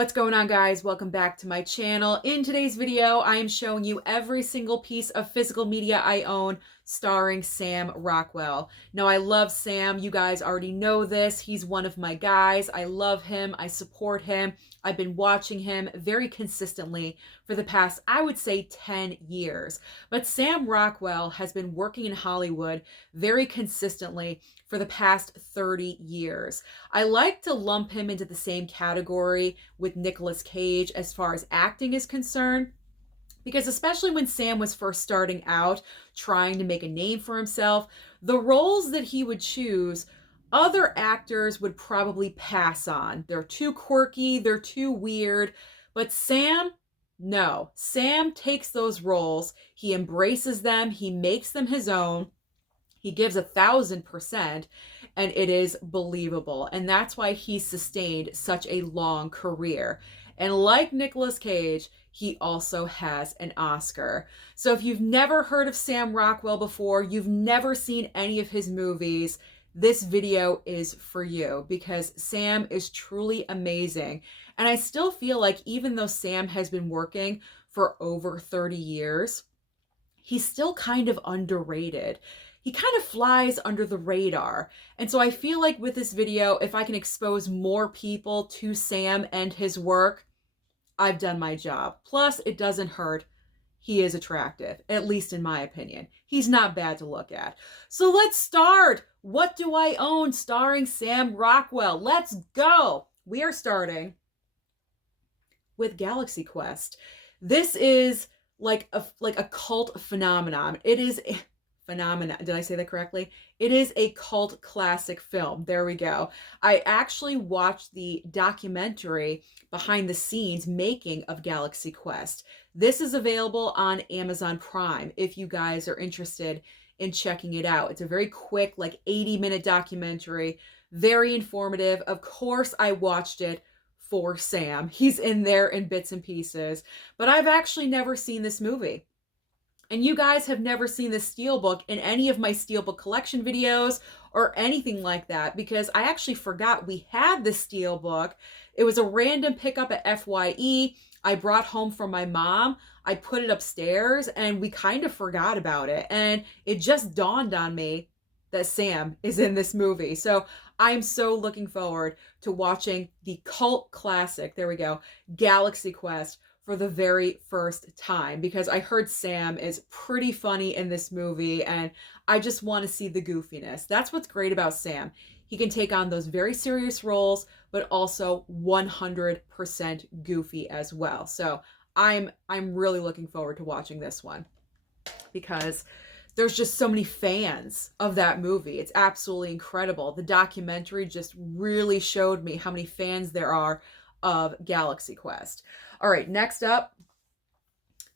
What's going on, guys? Welcome back to my channel. In today's video, I am showing you every single piece of physical media I own starring Sam Rockwell. Now, I love Sam. You guys already know this. He's one of my guys. I love him. I support him. I've been watching him very consistently for the past, I would say, 10 years. But Sam Rockwell has been working in Hollywood very consistently for the past 30 years. I like to lump him into the same category with Nicolas Cage as far as acting is concerned, because especially when Sam was first starting out trying to make a name for himself, the roles that he would choose, other actors would probably pass on. They're too quirky, they're too weird, but Sam, no. Sam takes those roles, he embraces them, he makes them his own. He gives 1,000%, and it is believable. And that's why he's sustained such a long career. And like Nicolas Cage, he also has an Oscar. So if you've never heard of Sam Rockwell before, you've never seen any of his movies, this video is for you, because Sam is truly amazing. And I still feel like even though Sam has been working for over 30 years, he's still kind of underrated. He kind of flies under the radar. And so I feel like with this video, if I can expose more people to Sam and his work, I've done my job. Plus, it doesn't hurt. He is attractive, at least in my opinion. He's not bad to look at. So let's start. What Do I Own? Starring Sam Rockwell. Let's go. We are starting with Galaxy Quest. This is like a cult phenomenon. It is a phenomenon. Did I say that correctly? It is a cult classic film. There we go. I actually watched the documentary behind the scenes making of Galaxy Quest. This is available on Amazon Prime if you guys are interested in checking it out. It's a very quick, like 80-minute documentary, very informative. Of course, I watched it for Sam. He's in there in bits and pieces, but I've actually never seen this movie. And you guys have never seen this Steelbook in any of my Steelbook collection videos or anything like that, because I actually forgot we had the Steelbook. It was a random pickup at FYE. I brought home from my mom. I put it upstairs and we kind of forgot about it. And it just dawned on me that Sam is in this movie. So I'm so looking forward to watching the cult classic, there we go, Galaxy Quest, for the very first time, because I heard Sam is pretty funny in this movie and I just want to see the goofiness. That's what's great about Sam. He can take on those very serious roles, but also 100% goofy as well. So I'm really looking forward to watching this one, because there's just so many fans of that movie. It's absolutely incredible. The documentary just really showed me how many fans there are of Galaxy Quest. All right, next up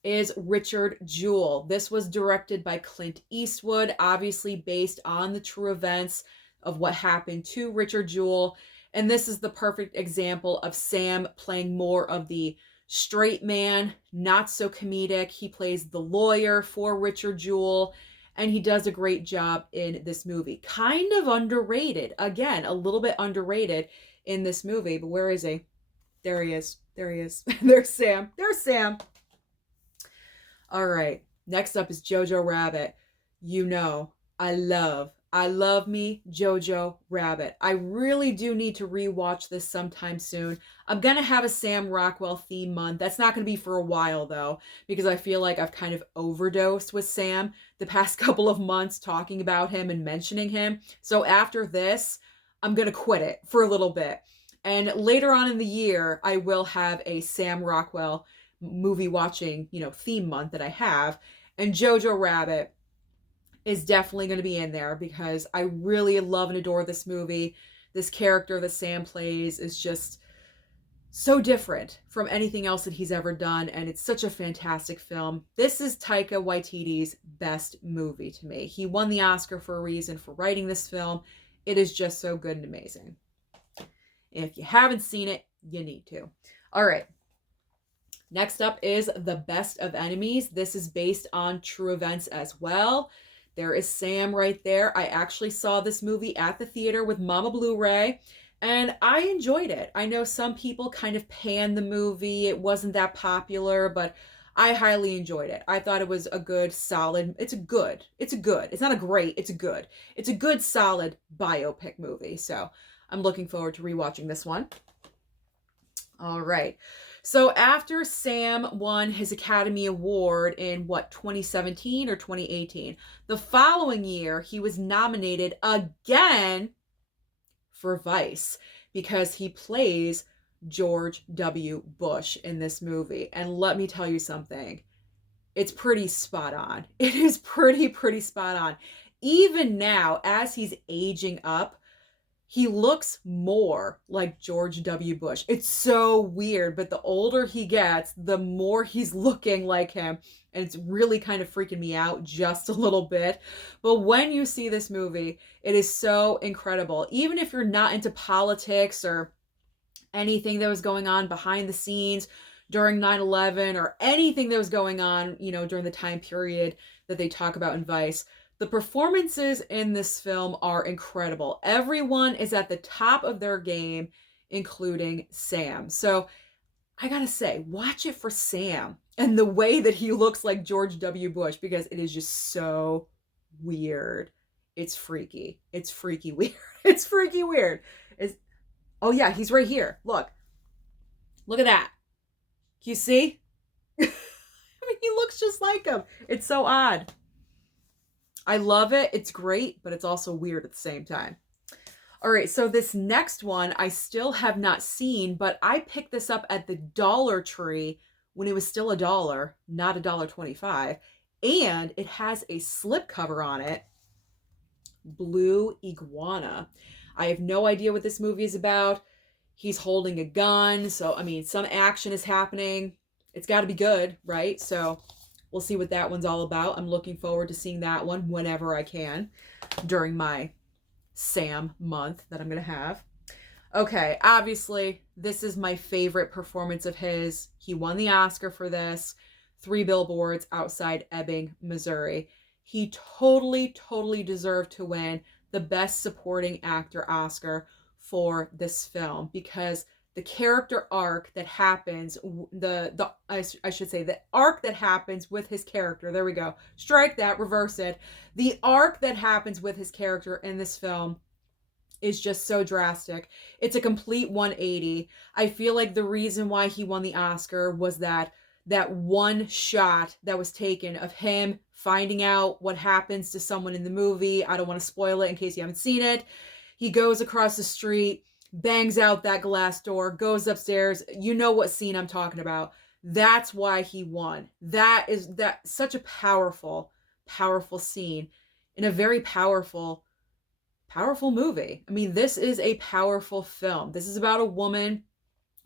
is Richard Jewell. This was directed by Clint Eastwood, obviously based on the true events of what happened to Richard Jewell. And this is the perfect example of Sam playing more of the straight man, not so comedic. He plays the lawyer for Richard Jewell, and he does a great job in this movie. Kind of underrated. Again, a little bit underrated in this movie, but where is he? There he is. There he is. There's Sam. There's Sam. All right. Next up is JoJo Rabbit. You know, I love me JoJo Rabbit. I really do need to rewatch this sometime soon. I'm going to have a Sam Rockwell theme month. That's not going to be for a while, though, because I feel like I've kind of overdosed with Sam the past couple of months, talking about him and mentioning him. So after this, I'm going to quit it for a little bit. And later on in the year, I will have a Sam Rockwell movie watching, theme month that I have. And JoJo Rabbit is definitely going to be in there, because I really love and adore this movie. This character that Sam plays is just so different from anything else that he's ever done. And it's such a fantastic film. This is Taika Waititi's best movie to me. He won the Oscar for a reason for writing this film. It is just so good and amazing. If you haven't seen it, you need to. All right. Next up is The Best of Enemies. This is based on true events as well. There is Sam right there. I actually saw this movie at the theater with Mama Blu-ray, And I enjoyed it. I know some people kind of panned the movie. It wasn't that popular, but I highly enjoyed it. I thought it was a good, solid, it's a good. It's not a great, it's a good. It's a good, solid biopic movie. So I'm looking forward to rewatching this one. All right. So after Sam won his Academy Award in 2017 or 2018, the following year he was nominated again for Vice because he plays George W. Bush in this movie. And let me tell you something. It's pretty spot on. It is pretty spot on. Even now, as he's aging up, he looks more like George W. Bush. It's so weird, but the older he gets, the more he's looking like him. And it's really kind of freaking me out just a little bit. But when you see this movie, it is so incredible. Even if you're not into politics or anything that was going on behind the scenes during 9/11 or anything that was going on, during the time period that they talk about in Vice, the performances in this film are incredible. Everyone is at the top of their game, including Sam. So I gotta say, watch it for Sam and the way that he looks like George W. Bush, because it is just so weird. It's freaky. It's freaky weird. It's freaky weird. Oh yeah, he's right here. Look at that. You see? I mean, he looks just like him. It's so odd. I love it. It's great, but it's also weird at the same time. All right, so this next one I still have not seen, but I picked this up at the Dollar Tree when it was still $1, not $1.25, and it has a slipcover on it, Blue Iguana. I have no idea what this movie is about. He's holding a gun, so I mean, some action is happening. It's got to be good, right? So we'll see what that one's all about. I'm looking forward to seeing that one whenever I can during my Sam month that I'm going to have. Okay, obviously, this is my favorite performance of his. He won the Oscar for this. 3 Billboards Outside Ebbing, Missouri. He totally deserved to win the Best Supporting Actor Oscar for this film, because the character arc that happens, I should say, the arc that happens with his character, there we go, strike that, reverse it. The arc that happens with his character in this film is just so drastic. It's a complete 180. I feel like the reason why he won the Oscar was that one shot that was taken of him finding out what happens to someone in the movie. I don't want to spoil it in case you haven't seen it. He goes across the street, bangs out that glass door, goes upstairs. You know what scene I'm talking about. That's why he won. That such a powerful scene in a very powerful movie. I mean, this is a powerful film. This is about a woman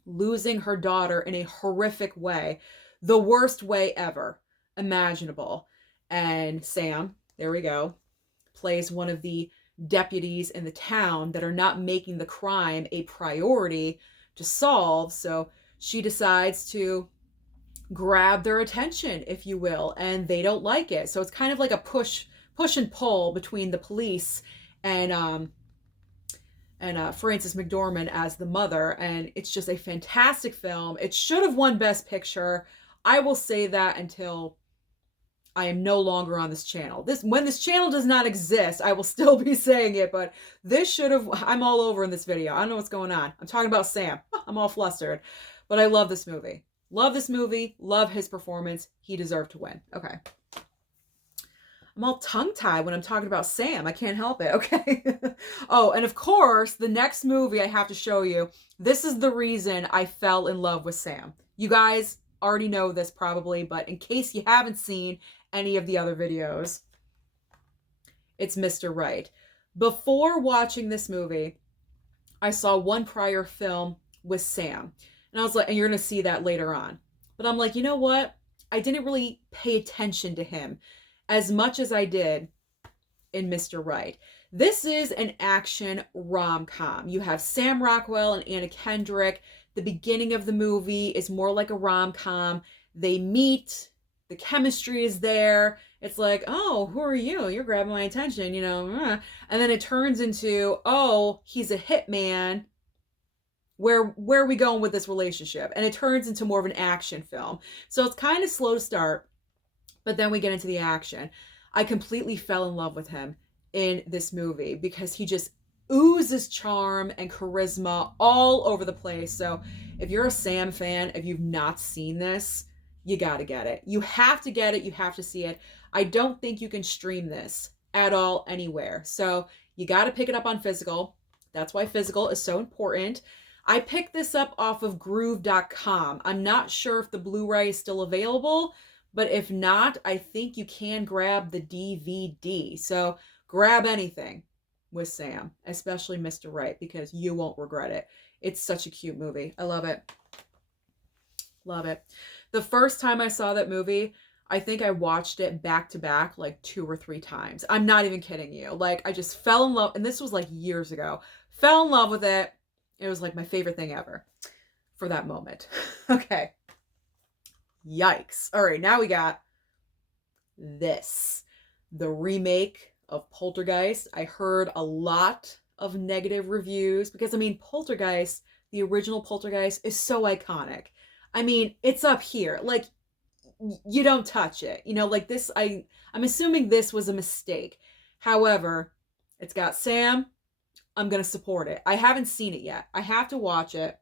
losing her daughter in a horrific way, the worst way ever imaginable. And Sam, there we go, plays one of the deputies in the town that are not making the crime a priority to solve. So she decides to grab their attention, if you will, and they don't like it. So it's kind of like a push and pull between the police and Frances McDormand as the mother. And it's just a fantastic film. It should have won Best Picture. I will say that until I am no longer on this channel. When this channel does not exist, I will still be saying it, but this should have, I'm all over in this video. I don't know what's going on. I'm talking about Sam. I'm all flustered, but I love this movie. Love this movie. Love his performance. He deserved to win. Okay. I'm all tongue-tied when I'm talking about Sam. I can't help it. Okay. Oh, and of course, the next movie I have to show you, this is the reason I fell in love with Sam. You guys already know this probably, but in case you haven't seen any of the other videos, it's Mr. Wright. Before watching this movie, I saw one prior film with Sam. And I was like, and you're going to see that later on. But I'm like, you know what? I didn't really pay attention to him as much as I did in Mr. Wright. This is an action rom-com. You have Sam Rockwell and Anna Kendrick. The beginning of the movie is more like a rom-com. They meet. The chemistry is there. It's like, oh, who are you? You're grabbing my attention, And then it turns into, oh, he's a hitman where are we going with this relationship? And it turns into more of an action film. So it's kind of slow to start, but then we get into the action. I completely fell in love with him in this movie because he just oozes charm and charisma all over the place. So if you're a Sam fan, if you've not seen this, you got to get it. You have to get it. You have to see it. I don't think you can stream this at all anywhere. So you got to pick it up on physical. That's why physical is so important. I picked this up off of groove.com. I'm not sure if the Blu-ray is still available, but if not, I think you can grab the DVD. So grab anything with Sam, especially Mr. Wright, because you won't regret it. It's such a cute movie. I love it. Love it. The first time I saw that movie, I think I watched it back to back like 2 or 3 times. I'm not even kidding you. Like, I just fell in love, and this was like years ago. Fell in love with it. It was like my favorite thing ever for that moment. Okay. Yikes. All right, now we got this. The remake of Poltergeist. I heard a lot of negative reviews because, I mean, Poltergeist, the original Poltergeist, is so iconic. I mean, it's up here. Like, you don't touch it. You know, like this, I'm assuming this was a mistake. However, it's got Sam. I'm going to support it. I haven't seen it yet. I have to watch it.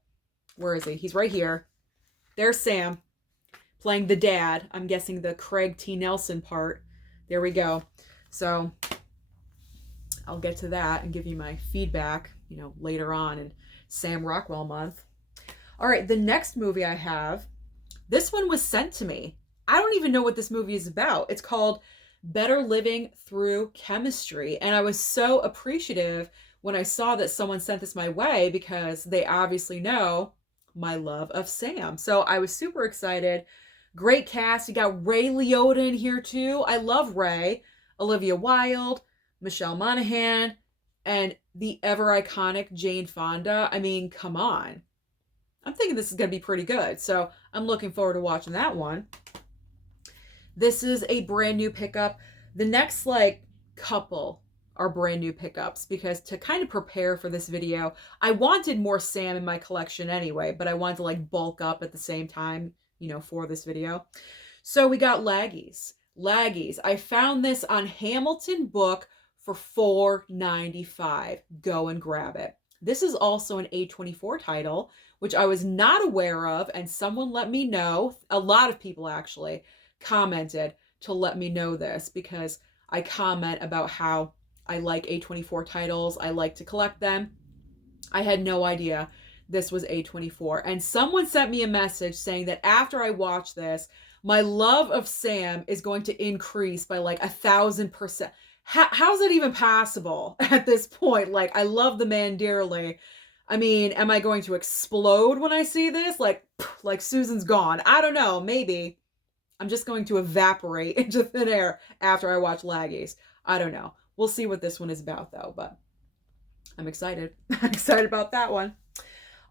Where is he? He's right here. There's Sam playing the dad. I'm guessing the Craig T. Nelson part. There we go. So I'll get to that and give you my feedback, you know, later on in Sam Rockwell month. All right, the next movie I have, this one was sent to me. I don't even know what this movie is about. It's called Better Living Through Chemistry. And I was so appreciative when I saw that someone sent this my way because they obviously know my love of Sam. So I was super excited. Great cast. You got Ray Liotta in here too. I love Ray. Olivia Wilde, Michelle Monaghan, and the ever iconic Jane Fonda. I mean, come on. I'm thinking this is going to be pretty good. So I'm looking forward to watching that one. This is a brand new pickup. The next couple are brand new pickups because to kind of prepare for this video, I wanted more Sam in my collection anyway, but I wanted to bulk up at the same time, you know, for this video. So we got Laggies. Laggies. I found this on Hamilton Book for $4.95. Go and grab it. This is also an A24 title, which I was not aware of, and someone let me know. A lot of people actually commented to let me know this because I comment about how I like A24 titles. I like to collect them. I had no idea this was A24. And someone sent me a message saying that after I watch this, my love of Sam is going to increase by 1,000%. How's that even possible at this point? I love the man dearly. I mean, am I going to explode when I see this? Like Susan's gone. I don't know. Maybe. I'm just going to evaporate into thin air after I watch Laggies. I don't know. We'll see what this one is about, though, but I'm excited. I'm excited about that one.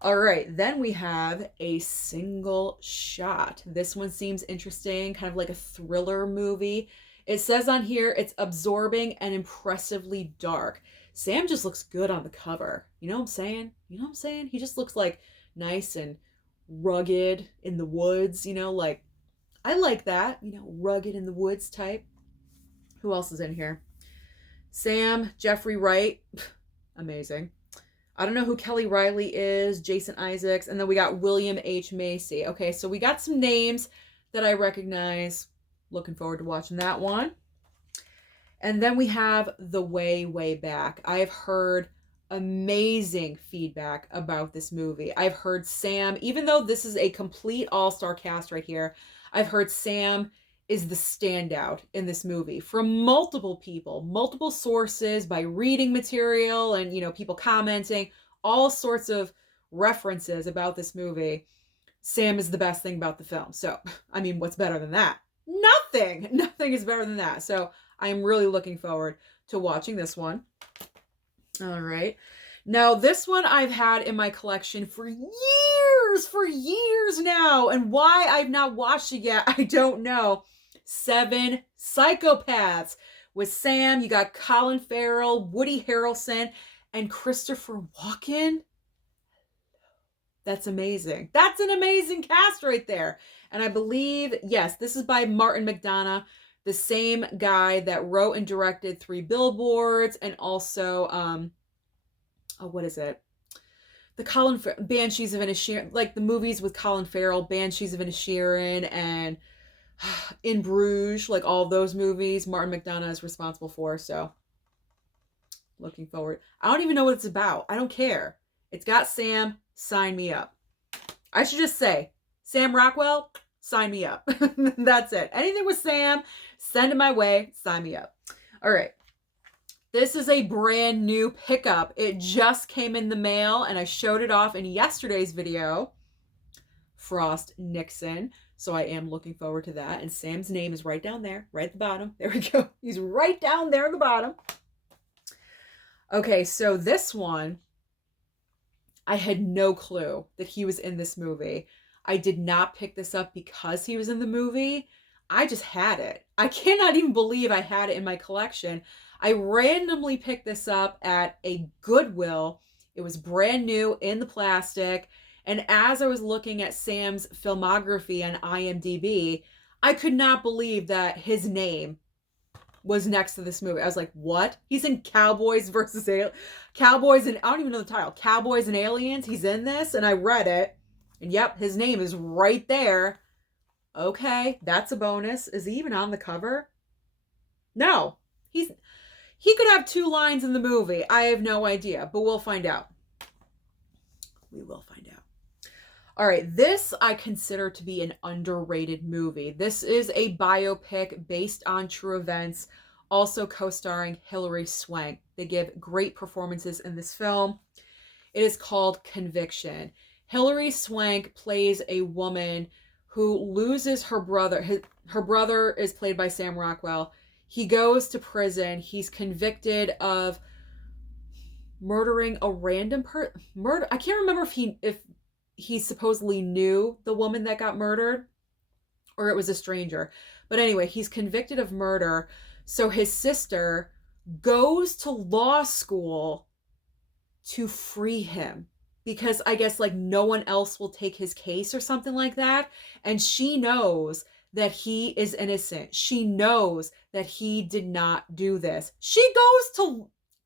All right, then we have A Single Shot. This one seems interesting, kind of like a thriller movie. It says on here it's absorbing and impressively dark. Sam just looks good on the cover. You know what I'm saying? You know what I'm saying? He just looks nice and rugged in the woods, you know, I like that, you know, rugged in the woods type. Who else is in here? Sam, Jeffrey Wright, amazing. I don't know who Kelly Riley is, Jason Isaacs, and then we got William H. Macy. Okay, so we got some names that I recognize. Looking forward to watching that one. And then we have The Way, Way Back. I've heard amazing feedback about this movie. I've heard Sam, even though this is a complete all-star cast right here, I've heard Sam is the standout in this movie from multiple people, multiple sources, by reading material and, you know, people commenting, all sorts of references about this movie. Sam is the best thing about the film. So, I mean, what's better than that? Nothing. Nothing is better than that. So I am really looking forward to watching this one. All right. Now, this one I've had in my collection for years now. And why I've not watched it yet, I don't know. 7 Psychopaths. With Sam, you got Colin Farrell, Woody Harrelson, and Christopher Walken. That's amazing. That's an amazing cast right there. And I believe, yes, this is by Martin McDonagh, the same guy that wrote and directed 3 Billboards and also, oh, what is it? The Banshees of Inisherin, like the movies with Colin Farrell, Banshees of Inisherin and In Bruges, like all of those movies, Martin McDonagh is responsible for. So looking forward. I don't even know what it's about. I don't care. It's got Sam. Sign me up. I should just say, Sam Rockwell, sign me up. That's it. Anything with Sam, send it my way. Sign me up. All right. This is a brand new pickup. It just came in the mail and I showed it off in yesterday's video. Frost Nixon. So I am looking forward to that. And Sam's name is right down there, right at the bottom. There we go. He's right down there at the bottom. Okay, so this one, I had no clue that he was in this movie. I did not pick this up because he was in the movie. I just had it. I cannot even believe I had it in my collection. I randomly picked this up at a Goodwill. It was brand new in the plastic. And as I was looking at Sam's filmography on IMDb, I could not believe that his name was next to this movie. I was like, what? He's in Cowboys and I don't even know the title. Cowboys and Aliens. He's in this. And I read it. And yep, his name is right there. Okay, that's a bonus. Is he even on the cover? No. He could have 2 lines in the movie. I have no idea, but we'll find out. We will find out. All right, this I consider to be an underrated movie. This is a biopic based on true events, also co-starring Hilary Swank. They give great performances in this film. It is called Conviction. Hilary Swank plays a woman who loses her brother. Her brother is played by Sam Rockwell. He goes to prison. He's convicted of murdering a random murder. I can't remember if he supposedly knew the woman that got murdered or it was a stranger. But anyway, he's convicted of murder. So his sister goes to law school to free him because I guess like no one else will take his case or something like that. And she knows that he is innocent. She knows that he did not do this.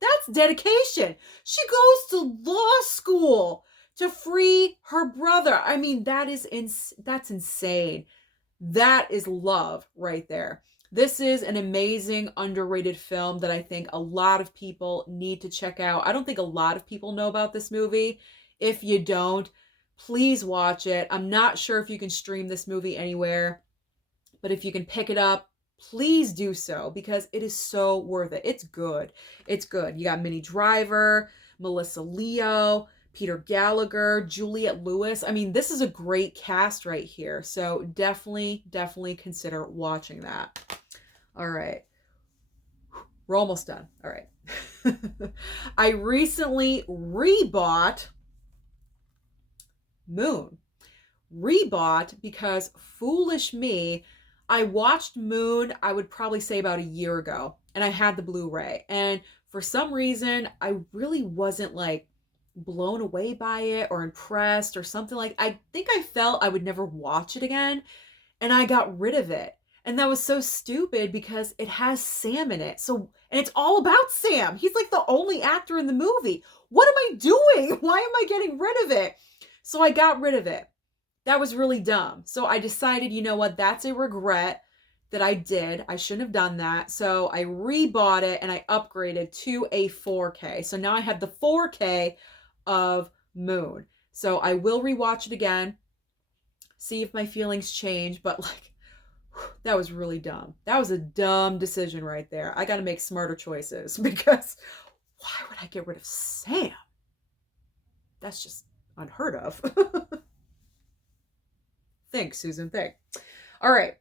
That's dedication. She goes to law school to free her brother. I mean, that's insane. That is love right there. This is an amazing, underrated film that I think a lot of people need to check out. I don't think a lot of people know about this movie. If you don't, please watch it. I'm not sure if you can stream this movie anywhere, but if you can pick it up, please do so because it is so worth it. It's good. It's good. You got Minnie Driver, Melissa Leo, Peter Gallagher, Juliette Lewis. I mean, this is a great cast right here. So definitely consider watching that. All right. We're almost done. All right. I recently rebought Moon. Rebought because foolish me, I watched Moon, I would probably say about a year ago, and I had the Blu-ray. And for some reason, I really wasn't like blown away by it or impressed or something like. I think I felt I would never watch it again, and I got rid of it. And that was so stupid because it has Sam in it. So, and it's all about Sam. He's like the only actor in the movie. What am I doing? Why am I getting rid of it? So I got rid of it. That was really dumb. So I decided, you know what? That's a regret that I did. I shouldn't have done that. So I rebought it and I upgraded to a 4K. So now I have the 4K of Moon. So I will rewatch it again, see if my feelings change. But like, that was really dumb. That was a dumb decision right there. I got to make smarter choices because why would I get rid of Sam? That's just unheard of. Think, Susan, think. All right.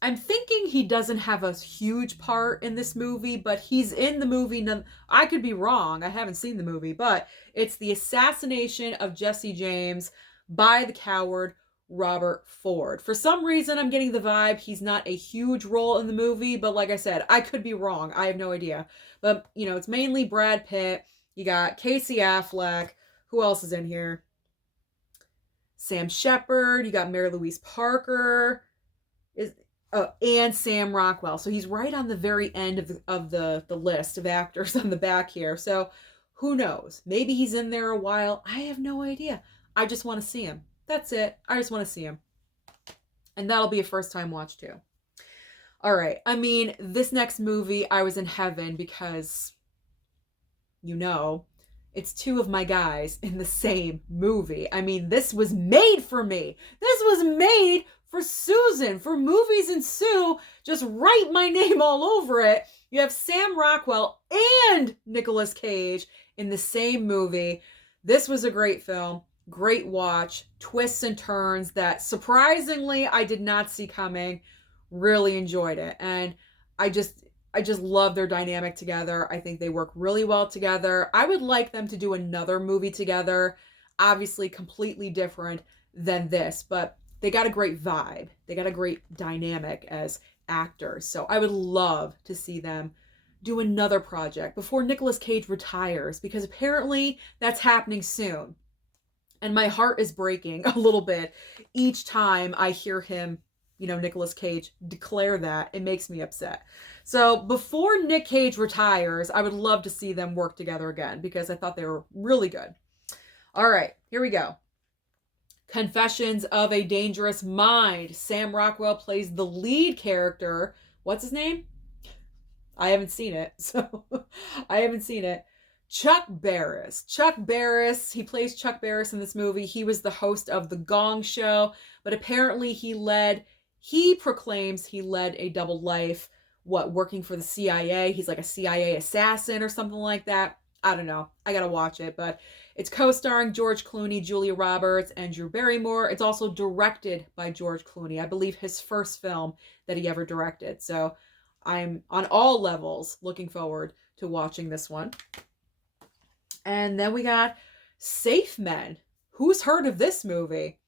I'm thinking he doesn't have a huge part in this movie, but he's in the movie. I could be wrong. I haven't seen the movie, but it's the assassination of Jesse James by the coward Robert Ford. For some reason, I'm getting the vibe he's not a huge role in the movie, but like I said, I could be wrong. I have no idea. But, you know, it's mainly Brad Pitt. You got Casey Affleck. Who else is in here? Sam Shepard, you got Mary Louise Parker, and Sam Rockwell. So he's right on the very end of the list of actors on the back here. So who knows? Maybe he's in there a while. I have no idea. I just want to see him. That's it. I just want to see him. And that'll be a first time watch too. All right. I mean, this next movie, I was in heaven because, you know, it's two of my guys in the same movie. I mean, this was made for me. This was made for Susan, for Movies&Sue. Just write my name all over it. You have Sam Rockwell and Nicolas Cage in the same movie. This was a great film. Great watch. Twists and turns that surprisingly I did not see coming. Really enjoyed it. And I just love their dynamic together. I think they work really well together. I would like them to do another movie together. Obviously completely different than this, but they got a great vibe. They got a great dynamic as actors. So I would love to see them do another project before Nicolas Cage retires, because apparently that's happening soon. And my heart is breaking a little bit each time I hear him, you know, Nicolas Cage declare that. It makes me upset. So before Nick Cage retires, I would love to see them work together again because I thought they were really good. All right, here we go. Confessions of a Dangerous Mind. Sam Rockwell plays the lead character. What's his name? I haven't seen it, so I haven't seen it. Chuck Barris. Chuck Barris, he plays Chuck Barris in this movie. He was the host of The Gong Show, but apparently he proclaims he led a double life, working for the CIA. He's like a CIA assassin or something like that. I don't know. I gotta watch it, but it's co-starring George Clooney, Julia Roberts, and Drew Barrymore. It's also directed by George Clooney. I believe his first film that he ever directed. So I'm on all levels looking forward to watching this one. And then we got Safe Men. Who's heard of this movie?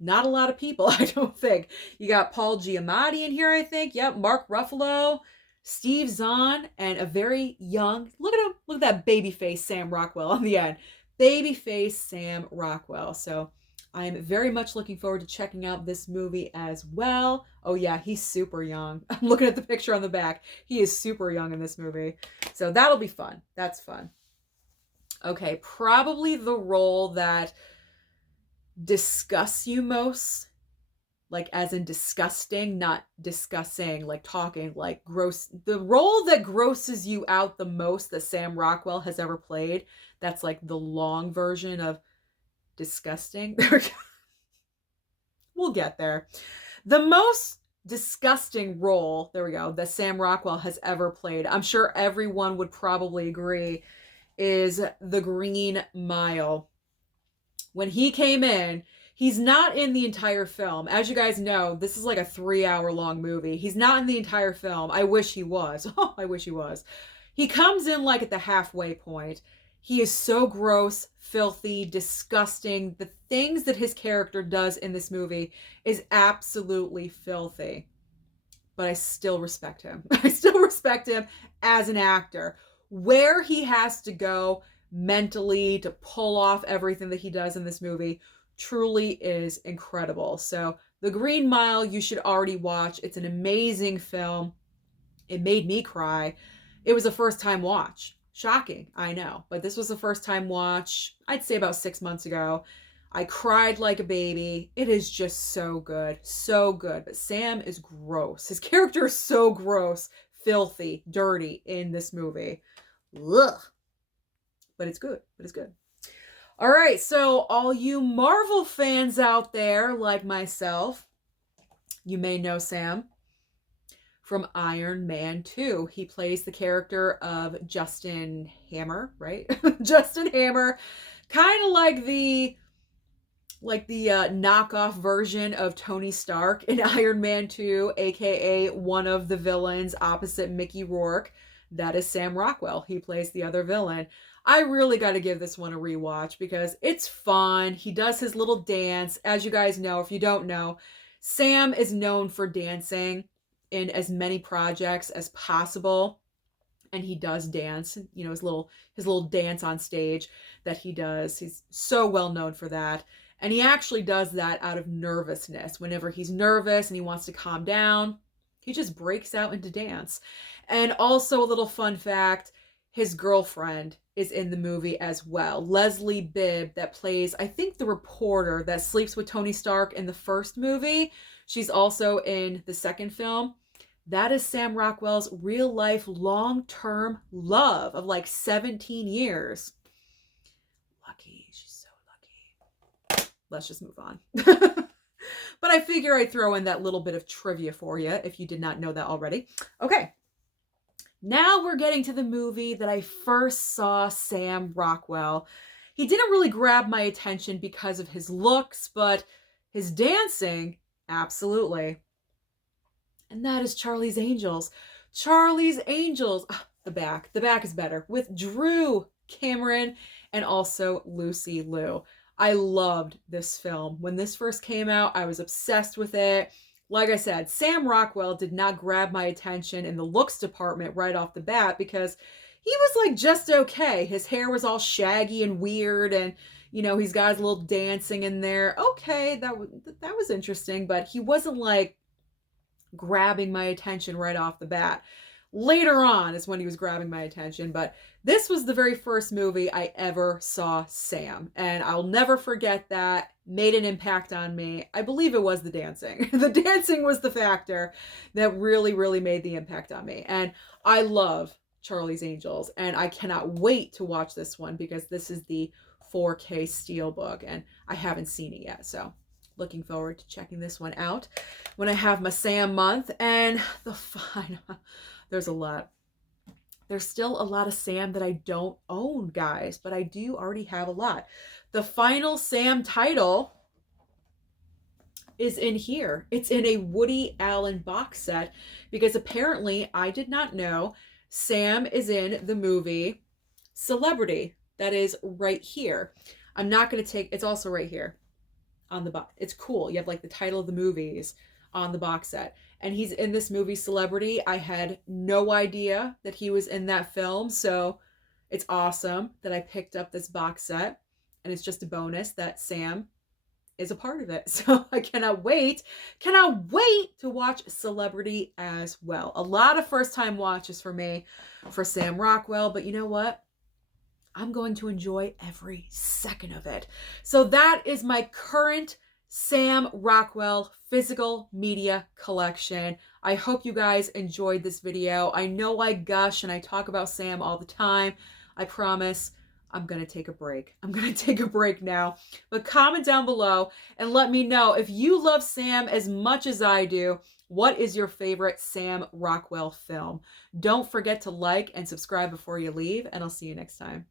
Not a lot of people, I don't think. You got Paul Giamatti in here, I think. Yep, Mark Ruffalo, Steve Zahn, and a very young, look at him, look at that baby face Sam Rockwell on the end. Baby face Sam Rockwell. So I'm very much looking forward to checking out this movie as well. Oh yeah, he's super young. I'm looking at the picture on the back. He is super young in this movie. So that'll be fun. That's fun. Okay, probably the role that disgusts you most, like as in disgusting, not discussing, like talking, like gross. The role that grosses you out the most that Sam Rockwell has ever played, that's like the long version of disgusting. We'll get there. The most disgusting role, there we go, that Sam Rockwell has ever played, I'm sure everyone would probably agree, is The Green Mile. When he came in, he's not in the entire film. As you guys know, this is like a 3-hour long movie. He's not in the entire film. I wish he was. Oh, I wish he was. He comes in like at the halfway point. He is so gross, filthy, disgusting. The things that his character does in this movie is absolutely filthy. But I still respect him. I still respect him as an actor. Where he has to go mentally to pull off everything that he does in this movie truly is incredible. So The Green Mile, you should already watch. It's an amazing film. It made me cry. It was a first time watch. Shocking, I know. But this was a first time watch, I'd say about 6 months ago. I cried like a baby. It is just so good. So good. But Sam is gross. His character is so gross, filthy, dirty in this movie. Ugh. But it's good. But it's good. All right. So all you Marvel fans out there like myself, you may know Sam from Iron Man 2. He plays the character of Justin Hammer, right? Justin Hammer. Kind of like the knockoff version of Tony Stark in Iron Man 2, aka one of the villains opposite Mickey Rourke. That is Sam Rockwell. He plays the other villain. I really got to give this one a rewatch because it's fun. He does his little dance. As you guys know, if you don't know, Sam is known for dancing in as many projects as possible. And he does dance, you know, his little dance on stage that he does. He's so well known for that. And he actually does that out of nervousness. Whenever he's nervous and he wants to calm down, he just breaks out into dance. And also a little fun fact, his girlfriend is in the movie as well. Leslie Bibb, that plays, I think, the reporter that sleeps with Tony Stark in the first movie. She's also in the second film. That is Sam Rockwell's real life long-term love of like 17 years. Lucky. She's so lucky. Let's just move on. But I figure I'd throw in that little bit of trivia for you if you did not know that already. Okay. Now we're getting to the movie that I first saw Sam Rockwell. He didn't really grab my attention because of his looks, but his dancing, absolutely. And that is Charlie's Angels. Charlie's Angels. Oh, the back is better. With Drew Cameron and also Lucy Liu. I loved this film. When this first came out, I was obsessed with it. Like I said, Sam Rockwell did not grab my attention in the looks department right off the bat because he was like just okay. His hair was all shaggy and weird, and you know, he's got his little dancing in there. Okay, that was interesting, but he wasn't like grabbing my attention right off the bat. Later on is when he was grabbing my attention, but this was the very first movie I ever saw Sam, and I'll never forget that. Made an impact on me. I believe it was the dancing. The dancing was the factor that really, really made the impact on me, and I love Charlie's Angels, and I cannot wait to watch this one because this is the 4K Steelbook, and I haven't seen it yet, so looking forward to checking this one out when I have my Sam month. And the final, there's a lot. There's still a lot of Sam that I don't own, guys, but I do already have a lot. The final Sam title is in here. It's in a Woody Allen box set because apparently I did not know Sam is in the movie Celebrity. That is right here. I'm not going to take, it's also right here on the box. It's cool. You have like the title of the movies on the box set. And he's in this movie Celebrity. I had no idea that he was in that film. So it's awesome that I picked up this box set. And it's just a bonus that Sam is a part of it. So I cannot wait to watch Celebrity as well. A lot of first time watches for me for Sam Rockwell. But you know what? I'm going to enjoy every second of it. So that is my current Sam Rockwell physical media collection. I hope you guys enjoyed this video. I know I gush and I talk about Sam all the time. I promise I'm going to take a break. I'm going to take a break now. But comment down below and let me know if you love Sam as much as I do. What is your favorite Sam Rockwell film? Don't forget to like and subscribe before you leave, and I'll see you next time.